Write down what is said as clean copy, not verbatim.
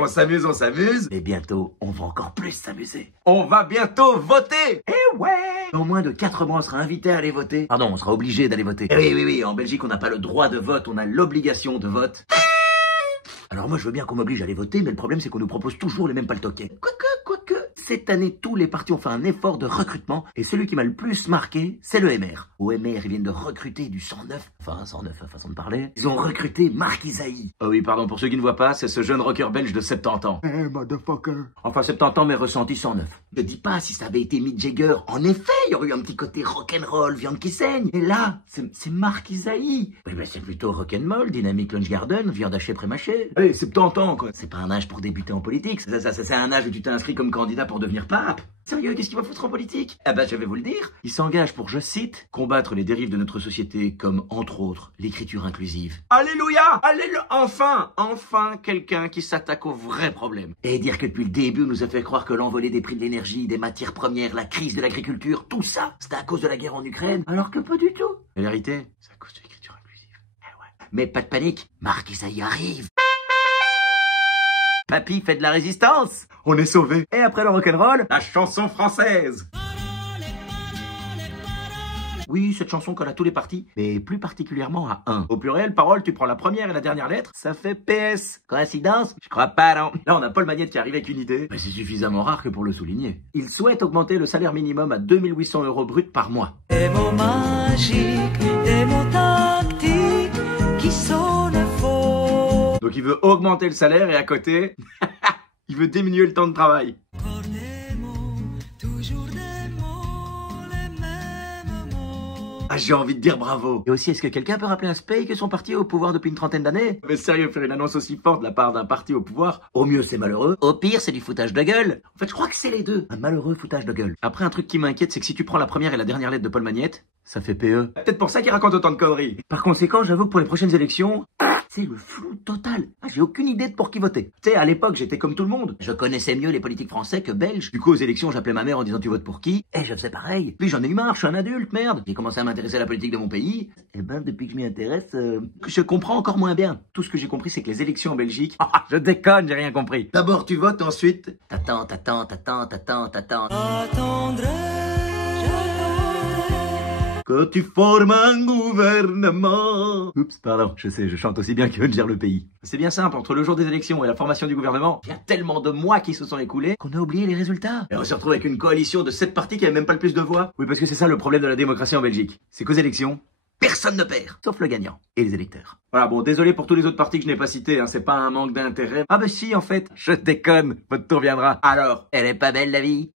on s'amuse, on s'amuse. Mais bientôt, on va encore plus s'amuser. On va bientôt voter. Eh ouais! Dans moins de 4 mois, on sera invité à aller voter. Pardon, on sera obligé d'aller voter. Oui, en Belgique, on n'a pas le droit de vote, on a l'obligation de vote. Alors moi, je veux bien qu'on m'oblige à aller voter, mais le problème, c'est qu'on nous propose toujours les mêmes paltoquets. Quoique, cette année, tous les partis ont fait un effort de recrutement, et celui qui m'a le plus marqué, c'est le MR. Au MR, ils viennent de recruter du 109, enfin 109 façon de parler. Ils ont recruté Marc Isaïe. Oh oui, pardon, pour ceux qui ne voient pas, c'est ce jeune rocker belge de 70 ans. Eh, motherfucker. Enfin, 70 ans, mais ressenti 109. Ne dis pas si ça avait été Mick Jagger. En effet, il y aurait eu un petit côté rock'n'roll, viande qui saigne. Et là, c'est Marc Isaïe. Oui, ben c'est plutôt rock'n'roll, dynamique lunch garden, viande hachée prémâchée. Allez, 70 ans, quoi. C'est pas un âge pour débuter en politique. C'est un âge où tu t'es inscrit comme candidat pour devenir pape. Sérieux, qu'est-ce qu'il va foutre en politique? Ah ben, je vais vous le dire. Il s'engage pour, je cite, combattre les dérives de notre société, comme, entre autres, l'écriture inclusive. Alléluia! Alléluia! Enfin quelqu'un qui s'attaque au vrai problème. Et dire que depuis le début, on nous a fait croire que l'envolée des prix de l'énergie, des matières premières, la crise de l'agriculture, tout ça, c'était à cause de la guerre en Ukraine, alors que pas du tout. La vérité, c'est à cause de l'écriture inclusive. Eh ouais. Mais pas de panique, Marc Isaïe arrive. Papy fait de la résistance. On est sauvés. Et après le rock'n'roll, la chanson française. Oui, cette chanson colle à tous les partis, mais plus particulièrement à un. Au pluriel, parole, tu prends la première et la dernière lettre, ça fait PS. Coïncidence? Je crois pas, non. Là, on a Paul Magnette qui arrive avec une idée. Mais c'est suffisamment rare que pour le souligner. Il souhaite augmenter le salaire minimum à 2800 € brut par mois. Des mots magiques, des mots tactiques qui sonnent faux. Donc il veut augmenter le salaire et à côté, il veut diminuer le temps de travail. Encore des mots, toujours des mots, les mêmes mots. Ah, j'ai envie de dire bravo. Et aussi, est-ce que quelqu'un peut rappeler un spey que son parti est au pouvoir depuis une trentaine d'années? Mais sérieux, faire une annonce aussi forte de la part d'un parti au pouvoir, au mieux c'est malheureux, au pire c'est du foutage de gueule. En fait, je crois que c'est les deux. Un malheureux foutage de gueule. Après, un truc qui m'inquiète, c'est que si tu prends la première et la dernière lettre de Paul Magnette, ça fait PE. Peut-être pour ça qu'il raconte autant de conneries. Par conséquent, j'avoue que pour les prochaines élections, c'est le flou total. Ah, j'ai aucune idée de pour qui voter. Tu sais, à l'époque, j'étais comme tout le monde. Je connaissais mieux les politiques français que belges. Du coup, aux élections, j'appelais ma mère en disant tu votes pour qui? Et je faisais pareil. Puis j'en ai eu marre, je suis un adulte, merde. J'ai commencé à m'intéresser à la politique de mon pays. Et ben, depuis que je m'y intéresse, je comprends encore moins bien. Tout ce que j'ai compris, c'est que les élections en Belgique... je déconne, j'ai rien compris. D'abord, tu votes, ensuite... T'attends. Attendrai. Que tu formes un gouvernement. Oups, pardon, je sais, je chante aussi bien que gère le pays. C'est bien simple, entre le jour des élections et la formation du gouvernement, il y a tellement de mois qui se sont écoulés qu'on a oublié les résultats. Et on se retrouve avec une coalition de 7 partis qui n'avaient même pas le plus de voix. Oui, parce que c'est ça le problème de la démocratie en Belgique. C'est qu'aux élections, personne ne perd, sauf le gagnant et les électeurs. Voilà, bon, désolé pour tous les autres partis que je n'ai pas cités, hein, c'est pas un manque d'intérêt. Ah bah si, en fait, je déconne, votre tour viendra. Alors, elle est pas belle la vie?